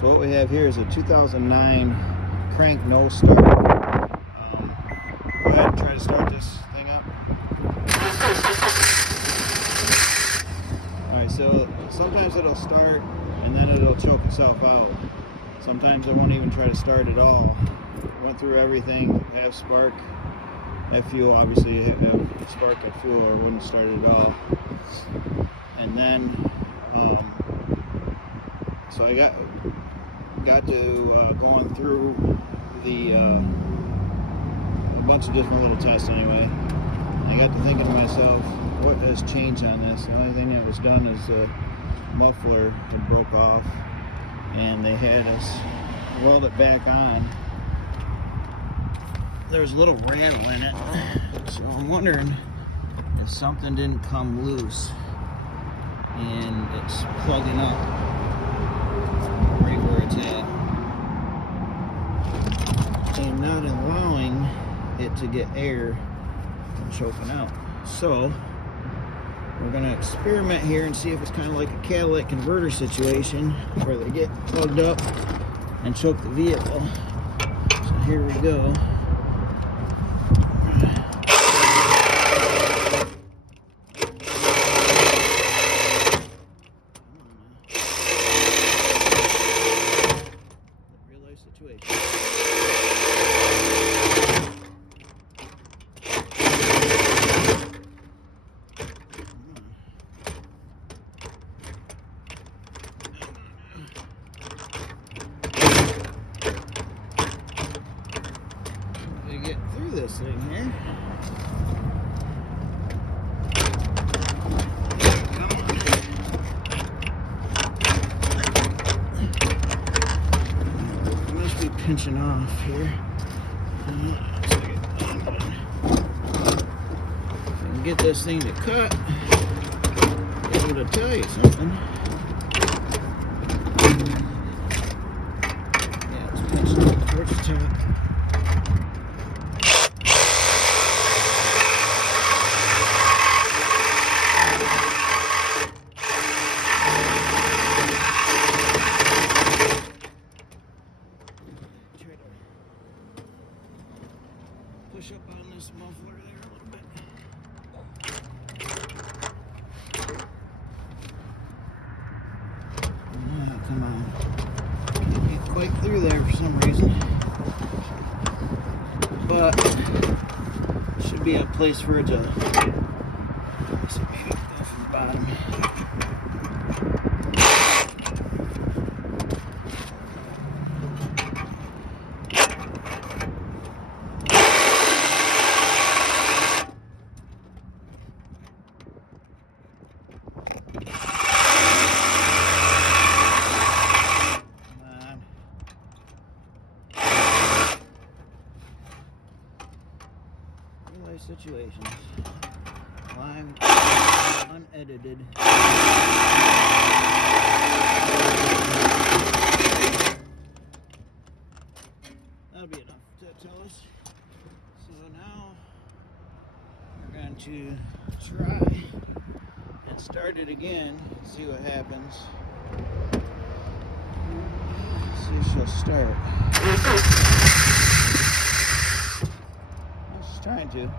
So what we have here is a 2009 crank no start. Go ahead and try to start this thing up. Alright, so sometimes it'll start and then it'll choke itself out. Sometimes it won't even try to start at all. Went through everything, have spark, have fuel, obviously have spark and fuel or it wouldn't start at all. And then so I got to going through the a bunch of different little tests anyway. I got to thinking to myself, what has changed on this? The only thing that was done is the muffler had broke off and they had us weld it back on. There was a little rattle in it, so I'm wondering if something didn't come loose and it's plugging up right where it's at and not allowing it to get air from choking out. So we're going to experiment here and see if it's kind of like a catalytic converter situation where they get plugged up and choke the vehicle. So here we go. Real life situation. Get through this thing here. Come on. I must be pinching off here. If I can get this thing to cut, I'll be able to tell you something. Yeah, it's pinched up towards the top. Push up on this muffler there a little bit. Oh, come on. Can't get quite through there for some reason. But should be a place for it to. So maybe go from the bottom. Life situations. Live, unedited. That'll be enough to tell us. So now we're going to try and start it again, see what happens. See if she'll start. Trying to.